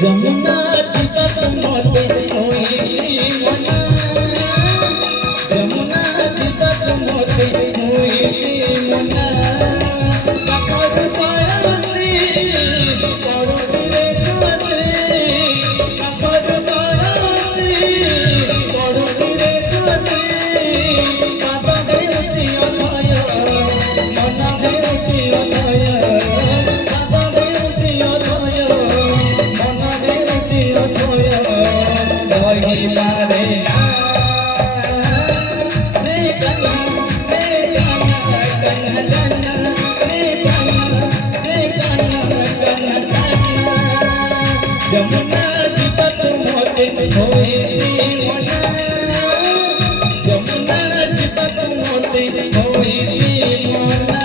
जमुना जीवत मोते होई मना जमुना जीवत मोते होई मना कखर पायसी पड़ोरे कसे कखर पायसी पड़ोरे कसे बाबा देउची अथय मन देउची अथय बाबा देउची अथय महिला रे जमुना जीवत मोते होई मना जमुना जीवत मोते होई मना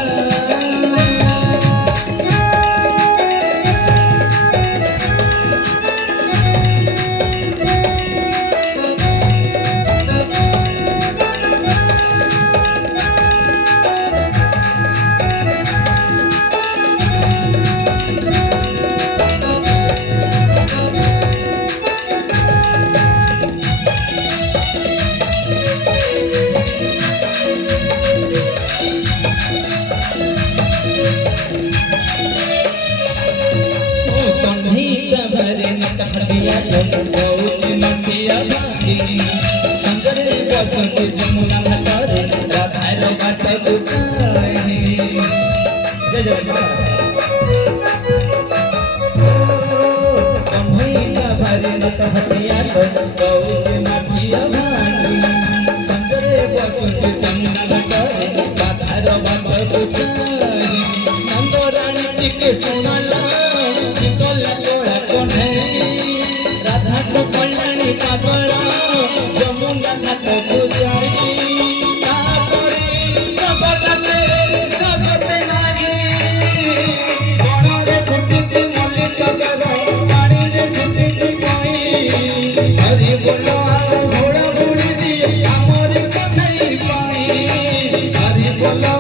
जमुना घाटे राधार बाट गुचाही जय जय कन्हैया भारी नत हटिया गौज माठिया भागी संजरे बसुची जमुना घाटे राधार बाट गुचाही नंद रानी टिके सुनला निकला तोड़ा कन्हैया राधा को कल्याणी पागला जमुना घाट को जाई तापरी सबते नारी गणरे फुटिति मल्लिक कर पानी रे फुटिति कोई हरि बोलो घोड़ा बुड़ी दिए हमर कन्हई पाई हरि बोलो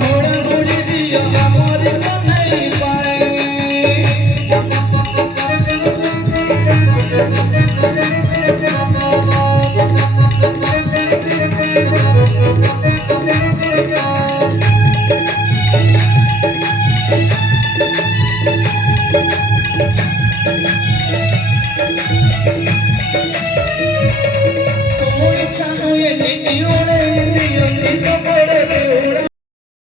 घोड़ा बुड़ी दिए हमर कन्हई पाई कोई चाहो ये नहीं ओले दियो